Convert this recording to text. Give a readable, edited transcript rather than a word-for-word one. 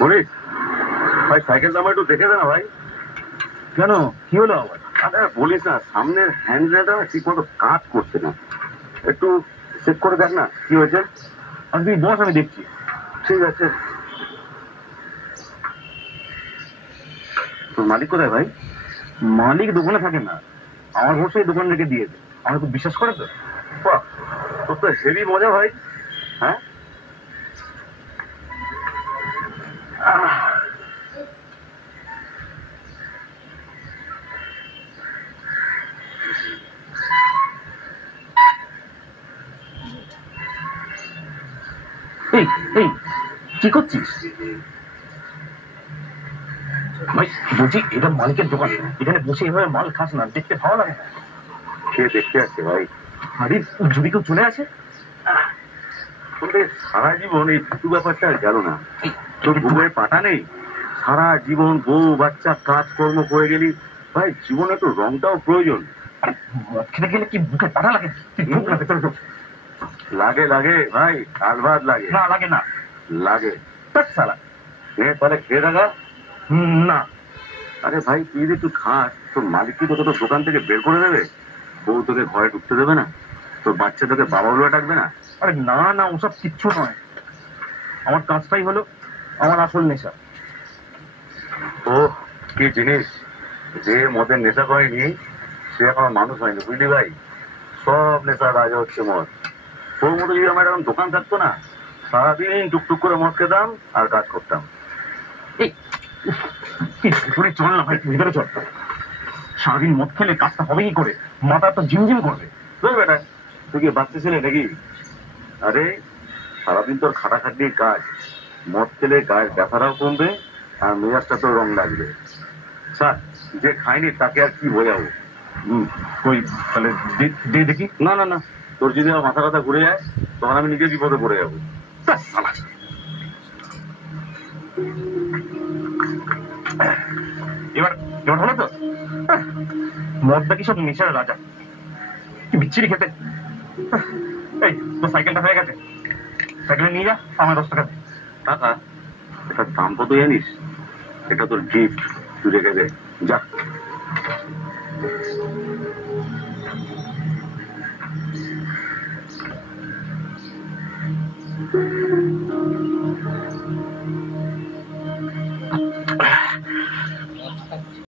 বলিস ভাই, সাইকেলটা আমার একটু দেখে দে না ভাই। কেন, কি হলো আবার? আরে বলিস না, সামনের হ্যান্ডেলটা ঠিক মতো কাজ করছে না, একটু চেক করে দেখ না কি হয়েছে। আর তুই বস, আমি দেখছি। ঠিক আছে। তোর মালিক কোথায় ভাই? মালিক দোকানে থাকে না, আমার বসে এই দোকান রেখে দিয়েছে। আমার খুব বিশ্বাস করে তো। বাহ, তোর তো হেভি মজা ভাই। হ্যাঁ, এই এই কি করছিস ভাই? বলছি এটা মালিকের দোকান, এখানে বসে এভাবে মাল খাস না, দেখতে ভালো লাগে না। খেয়ে দেখতে আসছে ভাই। আরে যদি কেউ চলে আসে? সারা জীবন এই দুটো ব্যাপারটা গেল না। তোর বউয়ের পাটা নেই, সারা জীবন বউ বাচ্চা কাজকর্ম করে গেলি ভাই, জীবনে তো রংটাও প্রয়োজন। মদ খেতে গেলে কি বুকে পাটা লাগে? ঢুক না ভেতরে, ঢুক। লাগে লাগে ভাই, কাল ভাত লাগে। না লাগে না। লাগে সালা তাহলে খেয়ে থাকা। না। আরে ভাই, তুই যদি একটু খাস, তোর মালিক কি তোকে তোর দোকান থেকে বের করে দেবে? বউ তোকে ঘরে ঢুকতে দেবে না? তোর বাচ্চা তোকে বাবা বলে ডাকবে না? আরে না না, ওসব কিচ্ছু নয়। আমার কাজটাই হলো আমার আসল নেশা। ও কি জিনিস! যে মদের নেশা করেনি সে এখনো মানুষ হয়নি, বুঝলি ভাই। সব নেশা রাজা হচ্ছে মদ। তোর মতো যদি আমার এরকম দোকান থাকতো না, সারাদিন টুকটুক করে মদ খেতাম আর কাজ করতাম। এই ভিতরে চল না ভাই, ভিতরে চল। সারাদিন মদ খেলে কাজটা হবে কি করে? মাথা তো ঝিমঝিম করবে। চল বেটা, তুই কি বাচ্চা ছেলে নাকি? আরে সারাদিন তোর খাটাখাটির কাজ, মদ খেলে গায়ের ব্যথাটাও কমবে আর মেজাজটা তোর রং লাগবে। স্যার, যে খায়নি তাকে আর কি বোঝাবো? কই তাহলে দে দেখি। না না না, তোর যদি আমার মাথা ব্যথা ঘুরে যায় তখন আমি নিজে বিপদে পড়ে যাবো। এবার এবার হলো তো? মদটা কি সব নেশার রাজা, কি বিচ্ছিরি খেতে। এই তো সাইকেলটা হয়ে গেছে, সাইকেলে নিয়ে যা, আমার 10 টাকা দে। টাকা? এটার দাম কত জানিস? এটা তোর গিফট, তুই রেখে দে, যা।